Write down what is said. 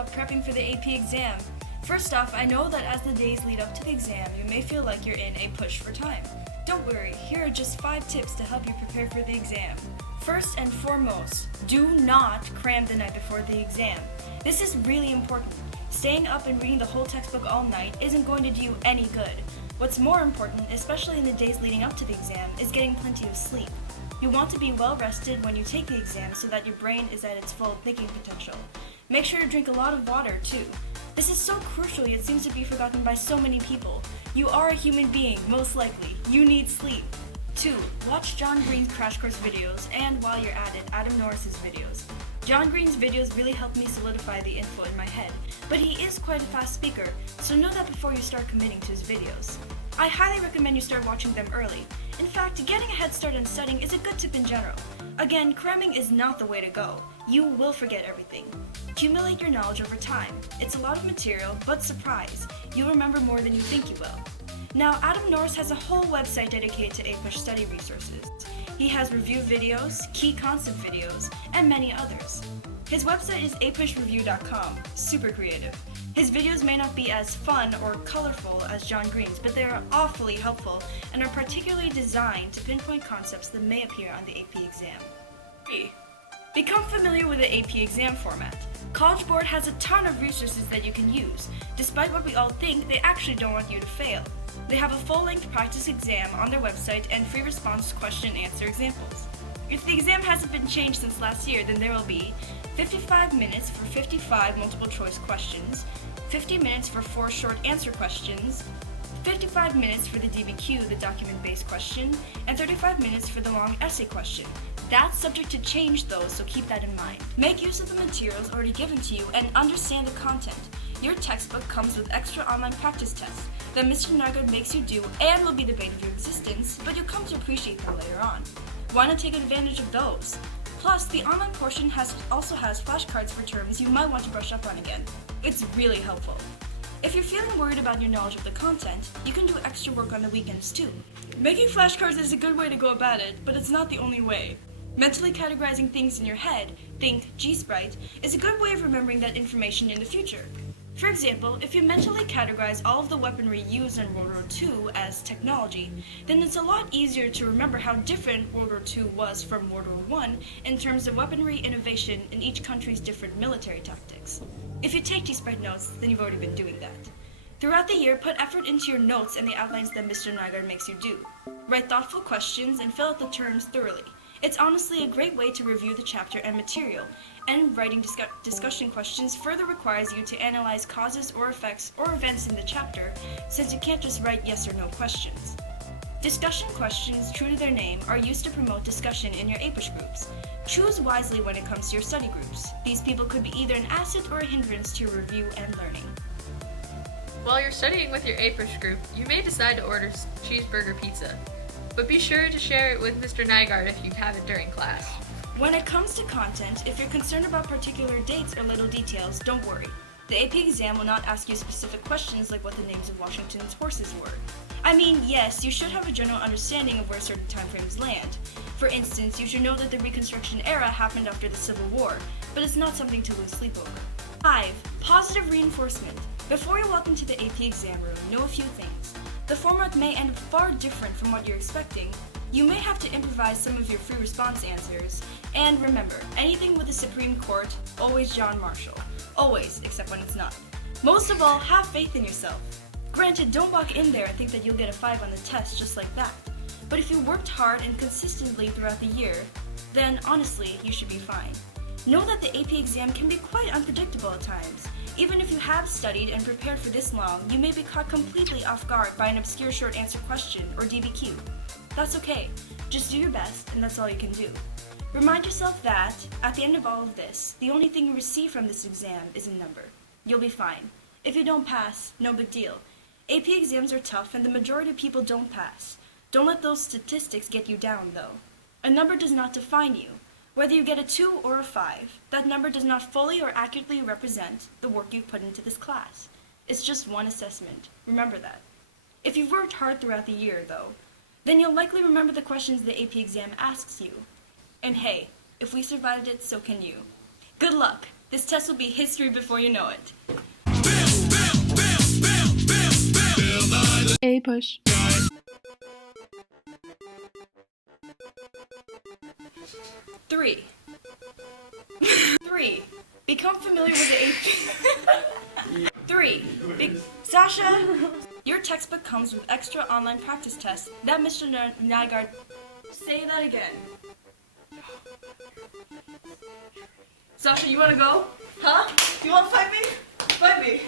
about prepping for the AP exam. First off, I know that as the days lead up to the exam, you may feel like you're in a push for time. Don't worry, here are just 5 tips to help you prepare for the exam. First and foremost, do not cram the night before the exam. This is really important. Staying up and reading the whole textbook all night isn't going to do you any good. What's more important, especially in the days leading up to the exam, is getting plenty of sleep. You want to be well rested when you take the exam so that your brain is at its full thinking potential. Make sure to drink a lot of water too. This is so crucial yet seems to be forgotten by so many people. You are a human being, most likely. You need sleep. 2. Watch John Green's Crash Course videos and, while you're at it, Adam Norris's videos. John Green's videos really help me solidify the info in my head, but he is quite a fast speaker, so know that before you start committing to his videos. I highly recommend you start watching them early. In fact, getting a head start on studying is a good tip in general. Again, cramming is not the way to go. You will forget everything. Accumulate your knowledge over time. It's a lot of material, but surprise, you'll remember more than you think you will. Now, Adam Norris has a whole website dedicated to APUSH study resources. He has review videos, key concept videos, and many others. His website is apushReview.com, super creative. His videos may not be as fun or colorful as John Green's, but they are awfully helpful and are particularly designed to pinpoint concepts that may appear on the AP exam. 3. Become familiar with the AP exam format. College Board has a ton of resources that you can use. Despite what we all think, they actually don't want you to fail. They have a full-length practice exam on their website and free response question and answer examples. If the exam hasn't been changed since last year, then there will be 55 minutes for 55 multiple choice questions, 50 minutes for 4 short answer questions, 55 minutes for the DBQ, the document-based question, and 35 minutes for the long essay question. That's subject to change though, so keep that in mind. Make use of the materials already given to you and understand the content. Your textbook comes with extra online practice tests that Mr. Nygaard makes you do and will be the bane of your existence, but you'll come to appreciate them later on. Why not take advantage of those? Plus, the online portion also has flashcards for terms you might want to brush up on again. It's really helpful. If you're feeling worried about your knowledge of the content, you can do extra work on the weekends too. Making flashcards is a good way to go about it, but it's not the only way. Mentally categorizing things in your head, think G-Sprite, is a good way of remembering that information in the future. For example, if you mentally categorize all of the weaponry used in World War II as technology, then it's a lot easier to remember how different World War II was from World War I in terms of weaponry innovation in each country's different military tactics. If you take G-Sprite notes, then you've already been doing that. Throughout the year, put effort into your notes and the outlines that Mr. Nygaard makes you do. Write thoughtful questions and fill out the terms thoroughly. It's honestly a great way to review the chapter and material, and writing discussion questions further requires you to analyze causes or effects or events in the chapter, since you can't just write yes or no questions. Discussion questions, true to their name, are used to promote discussion in your APUSH groups. Choose wisely when it comes to your study groups. These people could be either an asset or a hindrance to your review and learning. While you're studying with your APUSH group, you may decide to order cheeseburger pizza, but be sure to share it with Mr. Nygaard if you have it during class. When it comes to content, if you're concerned about particular dates or little details, don't worry. The AP exam will not ask you specific questions like what the names of Washington's horses were. I mean, yes, you should have a general understanding of where certain timeframes land. For instance, you should know that the Reconstruction era happened after the Civil War, but it's not something to lose sleep over. 5. Positive reinforcement. Before you walk into the AP exam room, know a few things. The format may end far different from what you're expecting. You may have to improvise some of your free response answers. And remember, anything with the Supreme Court, always John Marshall. Always, except when it's not. Most of all, have faith in yourself. Granted, don't walk in there and think that you'll get a 5 on the test just like that. But if you worked hard and consistently throughout the year, then honestly, you should be fine. Know that the AP exam can be quite unpredictable at times. Even if you have studied and prepared for this long, you may be caught completely off guard by an obscure short answer question or DBQ. That's okay. Just do your best, and that's all you can do. Remind yourself that, at the end of all of this, the only thing you receive from this exam is a number. You'll be fine. If you don't pass, no big deal. AP exams are tough, and the majority of people don't pass. Don't let those statistics get you down, though. A number does not define you. Whether you get a 2 or a 5, that number does not fully or accurately represent the work you've put into this class. It's just one assessment. Remember that. If you've worked hard throughout the year, though, then you'll likely remember the questions the AP exam asks you. And hey, if we survived it, so can you. Good luck! This test will be history before you know it. A push. 3. 3. Become familiar with the 3. Sasha, your textbook comes with extra online practice tests that Mr. Nygaard. Say that again. Sasha, you wanna go? Huh? You wanna fight me? Fight me.